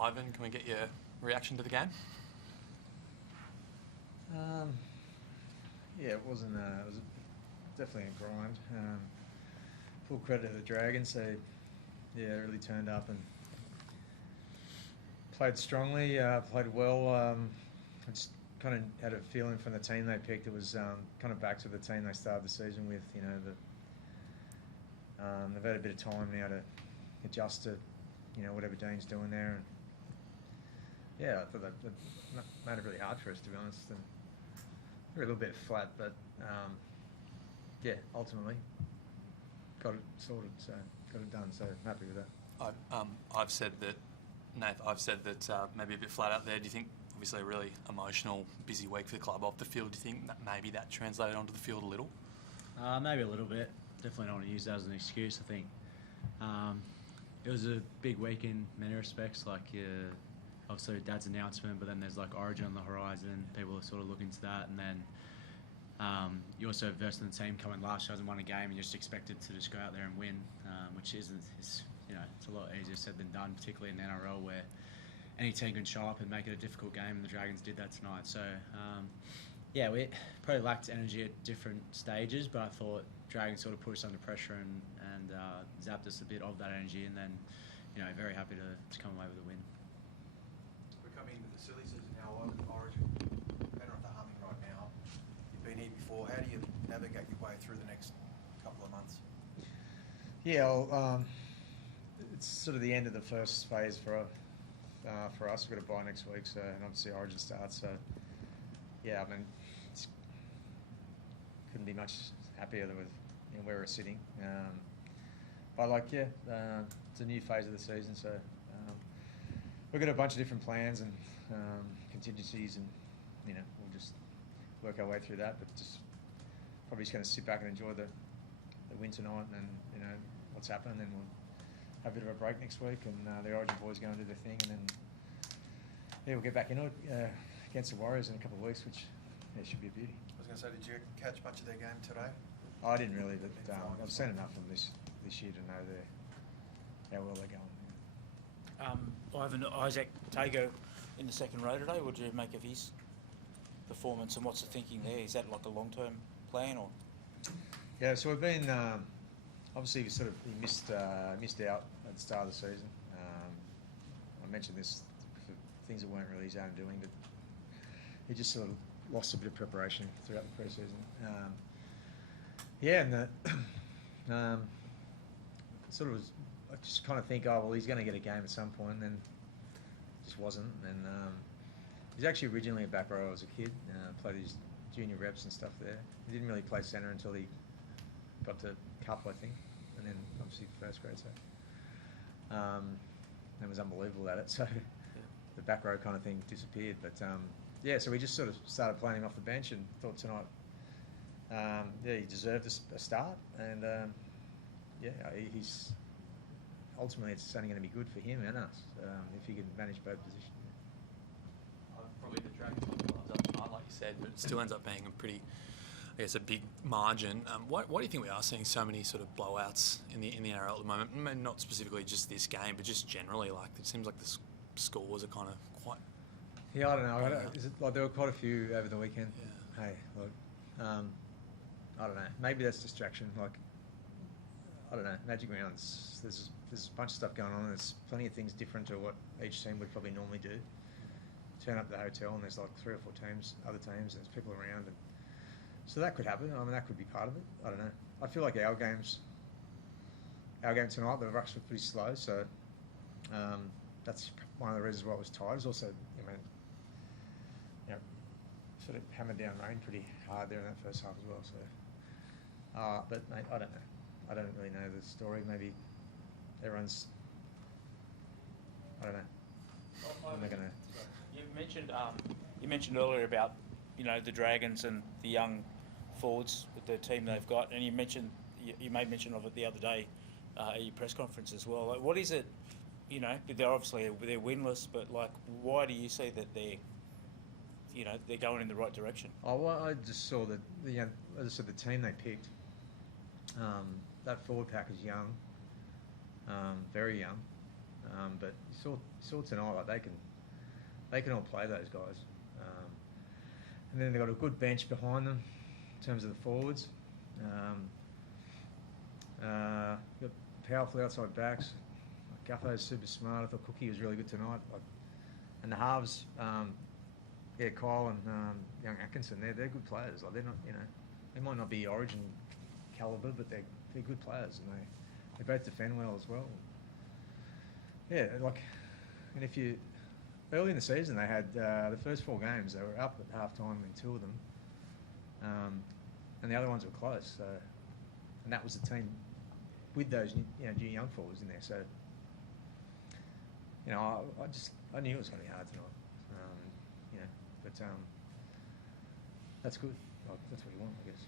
Ivan, can we get your reaction to the game? Yeah, it wasn't. It was definitely a grind. Full credit to the Dragons. They, really turned up and played strongly. Played well. I just kind of had a feeling from the team they picked. It was kind of back to the team they started the season with. They've had a bit of time now to adjust to, whatever Dean's doing there. And yeah, I thought that made it really hard for us, to be honest. And we were a little bit flat, but ultimately got it sorted, so got it done. So happy with that. I've said that, Nath, maybe a bit flat out there. Do you think, obviously a really emotional, busy week for the club off the field, do you think that maybe that translated onto the field a little? Maybe a little bit. Definitely don't want to use that as an excuse. I think it was a big week in many respects. Like, obviously Dad's announcement, but then there's like Origin on the horizon. People are sort of looking to that, and then you also versed in the team coming last year, hasn't won a game, and you're just expected to just go out there and win, which it's a lot easier said than done, particularly in the NRL where any team can show up and make it a difficult game, and the Dragons did that tonight. So we probably lacked energy at different stages, but I thought Dragons sort of put us under pressure and zapped us a bit of that energy, and then very happy to come away with a win. We're coming into the silly season now. Origin, Penrith are humming right now. You've been here before. How do you navigate your way through the next couple of months? Yeah, it's sort of the end of the first phase for us. We've got a bye next week, so and obviously Origin starts. So yeah, I mean, couldn't be much happier with where we're sitting. It's a new phase of the season, so we've got a bunch of different plans and contingencies, and we'll just work our way through that. But probably just going to sit back and enjoy the win tonight, and what's happened. And then we'll have a bit of a break next week, and the Origin boys go and do their thing, and then we'll get back into it against the Warriors in a couple of weeks, which should be a beauty. I was going to say, did you catch much of their game today? I didn't really, but I've seen enough of this year to know how well they're going. Ivan, Isaac Tago in the second row today, what did you make of his performance, and what's the thinking there? Is that like a long-term plan, or? Yeah, so we've been obviously he missed out at the start of the season. I mentioned this for things that weren't really his own doing, but he just sort of lost a bit of preparation throughout the pre-season. Sort of was, I just kind of think, he's going to get a game at some point, and then just wasn't. And he's actually originally a back row as a kid, played his junior reps and stuff there. He didn't really play centre until he got to Cup, I think, and then obviously first grade. So and was unbelievable at it. So the back row kind of thing disappeared. But so we just sort of started playing him off the bench and thought tonight, he deserved a start, and he's ultimately it's only going to be good for him and us if he can manage both positions. Probably the Dragons gloves up tonight, like you said, but it still ends up being a pretty, I guess, a big margin. Why do you think we are seeing so many sort of blowouts in the NRL at the moment? Maybe not specifically just this game, but just generally, like it seems like the scores are kind of quite. Yeah, I don't know. Is it like there were quite a few over the weekend? Yeah. Hey, look, I don't know. Maybe that's distraction. Like, I don't know. Magic rounds. There's a bunch of stuff going on. There's plenty of things different to what each team would probably normally do. Turn up at the hotel and there's like 3 or 4 teams, other teams, and there's people around, and so that could happen. I mean, that could be part of it. I don't know. I feel like our game tonight, the rucks were pretty slow, so that's one of the reasons why it was tight. It's also, sort of hammered down rain pretty hard there in that first half as well. So, but mate, I don't know. I don't really know the story. Maybe everyone's. I don't know. I'm not gonna. You mentioned earlier about the Dragons and the young forwards with the team they've got, and you made mention of it the other day at your press conference as well. Like, what is it? They're obviously winless, but like, why do you see that they're going in the right direction? Oh, well, I just saw that as I said, the team they picked. That forward pack is young, very young. But you saw tonight, like they can all play, those guys. And then they've got a good bench behind them in terms of the forwards. Got powerful outside backs. Gutho's super smart. I thought Cookie was really good tonight. And the halves, Kyle and young Atkinson, they're good players. Like they're not, they might not be Origin calibre, but they're good players, and they both defend well as well. Yeah, and if you early in the season they had the first 4 games they were up at half time in 2 of them, and the other ones were close. So, and that was the team with those new young forwards in there. So, I knew it was going to be hard tonight. But that's good. That's what you want, I guess.